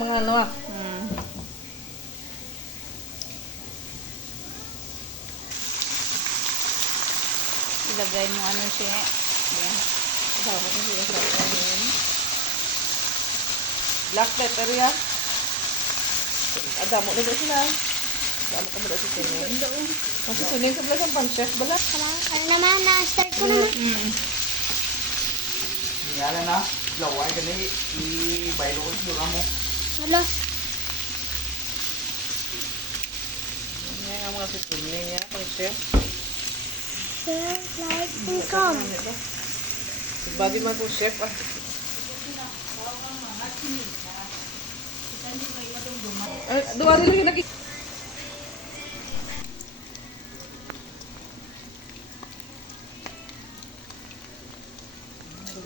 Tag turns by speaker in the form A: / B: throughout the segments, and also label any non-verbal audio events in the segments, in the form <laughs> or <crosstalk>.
A: mga ano ah.
B: Hmm. Ilagay mo ano siya. Yan.
A: Dapat na sila sa kanin. Black pepper yan. Adamo na ba sila? Adamo ka ba daw sa sinin? Kasi sinin sa blasang pan-chef bala.
C: Ano naman, na-start ko naman.
B: Hmm.
D: Ngalan na, laway ka na i-baylo ko sa mo.
C: Hala,
A: Yan nga mga sinin niya, pan-chef.
C: sir, like and come.
A: Bagi man po chef ah. Ay, duwa rin lagi.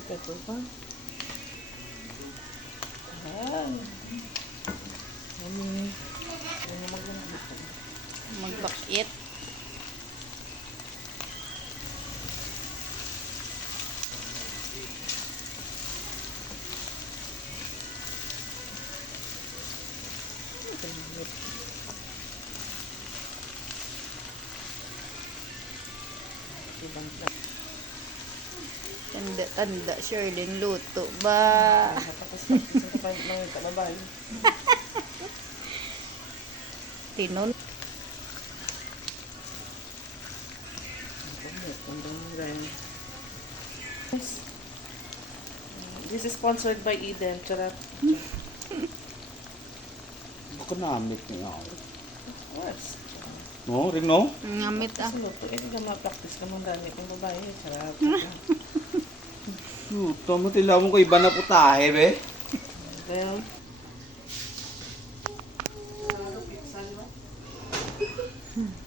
A: Pepper pa. Ayan.
B: Magbakit.
A: Ibang
B: Tanda-tanda, Shirley, luto ba?
A: Tapos sa pa mga kalabay.
B: Tinon.
A: This is sponsored by Eden. Charot. <laughs>
D: Baka namit niya ako.
A: Yes.
D: No, ring no?
B: Ngamit ah.
A: Kasi luto, eh, hindi ka ma-practice ka mong dami kung babae. Charot. <laughs>
D: Luto mo tila mo ko iba na putahe, be.
A: Well, <laughs>